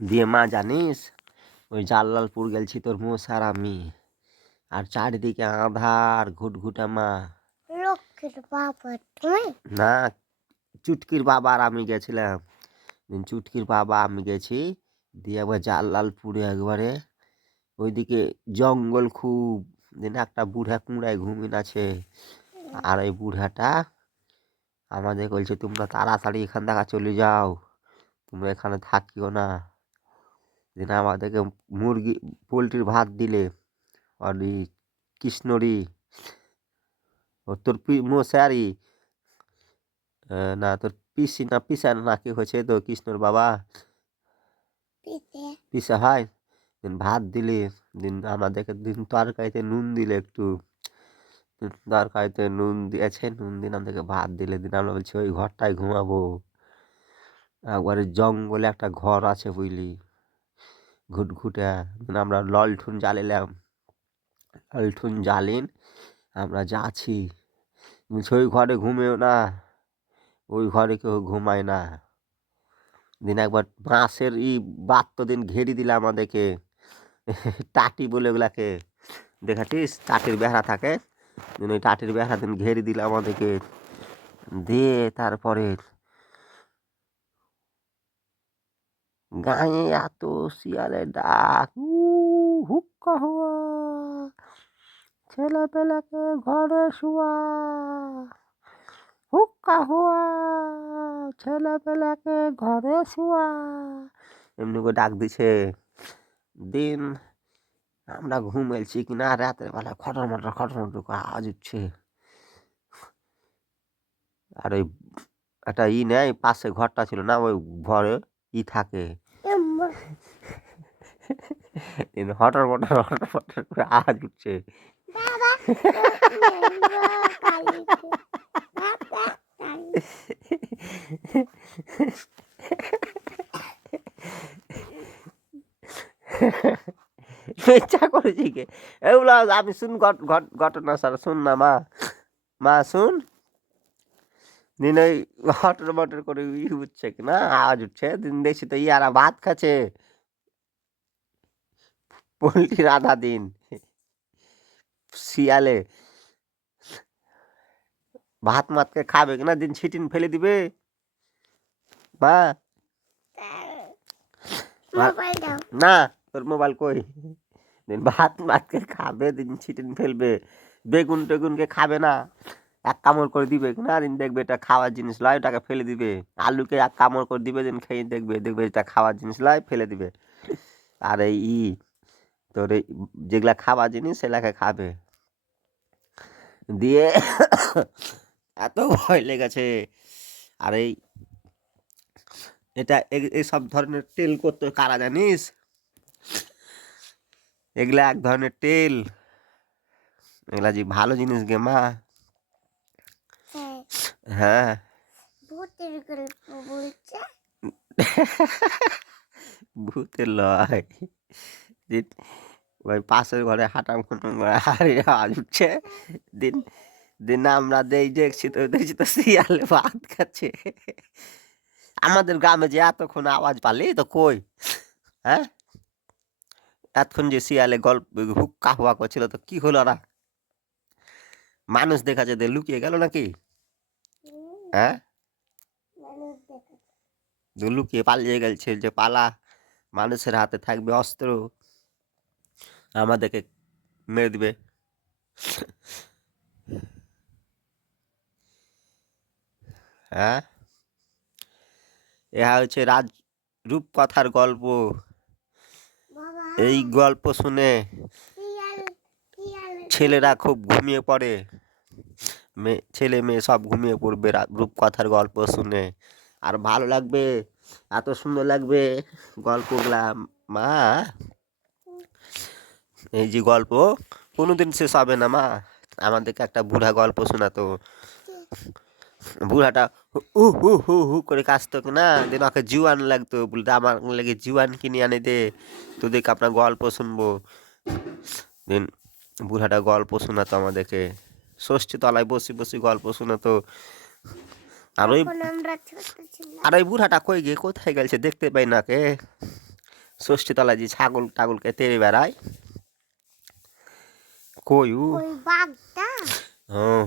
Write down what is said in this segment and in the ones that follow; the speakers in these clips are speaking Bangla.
দিয়ে মা জানিস ওই জাল্লালপুর গেলছি তোর মশার আমি। আর চারিদিকে আধার ঘুটঘুটে মা। না চুটকির বাবা আর আমি গেছিলাম। দিন চুটকির বাবা আমি গেছি দিয়ে একবার জাল্লালপুরে একবারে ওইদিকে জঙ্গল খুব। দিন একটা বুড়া কুঁড়ায় ঘুমিন আছে। আর ওই বুড়াটা আমাদের বলছে তোমরা তাড়াতাড়ি এখান থেকে চলে যাও। তোমরা এখানে থাকিও না। দিন আমাদেরকে মুরগি পোলট্রির ভাত দিলে আর কৃষ্ণরি ও তোর পি মশারি না তোর পিসি না পিসা না কি হয়েছে তো কৃষ্ণর বাবা? পিসা। হয় দিন ভাত দিলে দিন আমাদেরকে দিন তরকারিতে নুন দিলে একটু তরকারিতে নুন দিয়েছে নুন দিন আমাদেরকে ভাত দিলে দিন আমরা বলছি ওই ঘরটায় ঘুমাবো। একবারে জঙ্গলে একটা ঘর আছে বুঝলি? ঘুটঘুটে দিন আমরা ললঠুন জ্বালিলাম ললঠুন জ্বালিন, আমরা যাচ্ছি। ওই ঘরে ঘুমেও না, ওই ঘরে কেউ ঘুমায় না। দিন একবার বাঁশের ই বাত তো দিন ঘেরি দিলে আমাদেরকে, টাটি বলে ওগুলাকে দেখাটিস টাটির বেড়া থাকে। দিন ওই টাটির বেড়া দিন ঘেরি দিলে আমাদেরকে, দিয়ে তারপরে গায়ে এত শিয়ালের ডাক হুক্কা হুয়া ছেলেপেলেকে ঘরে শুয়া হুক্কা হুয়া ছেলেপেলেকে ঘরে শুয়া এমনি করে ডাক দিছে দিন আমরা ঘুমেলছি কিনা রাতের বেলা খটর মটর খটর মটর আওয়াজ উঠছে আর ওই একটা ই নেই পাশে ঘরটা ছিল না ওই ঘরে ই থাকে হটর মটর হটর মটর করে আওয়াজ উঠছে ইচ্ছা করেছি কে এগুলো আমি শুন ঘট- ঘট- ঘটনা স্যার শুন না মা মা শুন করে ই উঠছে কি না আওয়াজ উঠছে দিন দেখছি তো ইয়ারা ভাত খাচ্ছে। পোলট্রির আধা দিন। শিয়ালে। ভাত মাতকে খাবে কিনা? দিন ছিটিন ফেলে দিবে। দাও। না তোর মোবাইল কই? দিন ভাত মাতকে খাবে দিন ছিটিন ফেলবে। বেগুন টেগুনকে খাবে না? এক কামড় করে দিবে না? দিন দেখবে এটা খাওয়ার জিনিস লয়, ওটাকে ফেলে দিবে। আলুকে এক কামড় করে দিবে দিন খেয়ে দেখবে দেখবে এটা খাওয়ার জিনিস লয়, ফেলে দিবে। আর এই ই, তোর এই যেগুলা খাওয়ার জিনিস সেগুলাকে খাবে। দিয়ে এত ভয় লেগেছে। আর এই, এটা এইসব ধরনের তেল করতে কারা জানিস? এগুলা এক ধরনের তেল। এগুলা যে ভালো জিনিস গে মা। হ্যাঁ। ভূতের গল্প বলছে। ভূতের লয় ওই পাশের ঘরে হাঁটাম খুঁটাম করে হাড়ি আওয়াজ উঠছে। দিন দিন আমরা দেই দেখছি তো দেখছি তো শিয়ালে ভাত খাচ্ছে। আমাদের গ্রামে যে এতক্ষণ আওয়াজ পালি তো কই? হ্যাঁ? এতক্ষণ যে শিয়ালে গল্প হুক্কা হুয়া করছিল তো কি হলো ওরা মানুষ দেখা যে লুকিয়ে গেল নাকি? হ্যাঁ? লুকিয়ে পালিয়ে গেছে যে পালা মানুষের হাতে থাকবে অস্ত্র। আমাদেরকে মেরে দিবে। হ্যাঁ? ইহা হচ্ছে রাজ রূপকথার গল্প। এই গল্প শুনে ছেলেরা খুব ঘুমিয়ে পড়ে। মেয়ে ছেলে মেয়ে সব ঘুমিয়ে পড়বে রূপকথার গল্প শুনে। আর ভালো লাগবে, এত সুন্দর লাগবে গল্পগুলা, মা। এই যে গল্প, কোনোদিন শেষ হবে না, মা। আমাদেরকে একটা বুড়া গল্প শোনাতো। বুড়াটা হু হু হু হু করে কাশতো না? দিন ওকে জুয়ান লাগতো। বলতো, আমার লেগে জুয়ান কিনে আনে দে, তোদেরকে আপনার গল্প শুনব। দিন বুড়াটা গল্প শোনাতো আমাদেরকে। ষষ্ঠী তলায় বসে বসে গল্প শোনাতো আর ওই আর ওই বুড়াটা কই গিয়ে কোথায় গেছে দেখতে পাই না কে? ষষ্ঠী তলায় যে ছাগল টাগলকে তেড়ে বেড়ায়। কই হ্যাঁ।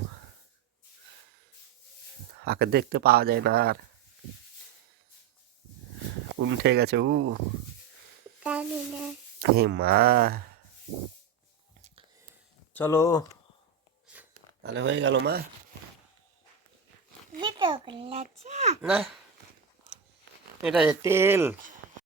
আকে দেখতে পাওয়া যায় না আর। উঠে গেছে উ। হে মা। চলো। তাহলে হয়ে গেল মা। করে না এটা তেল।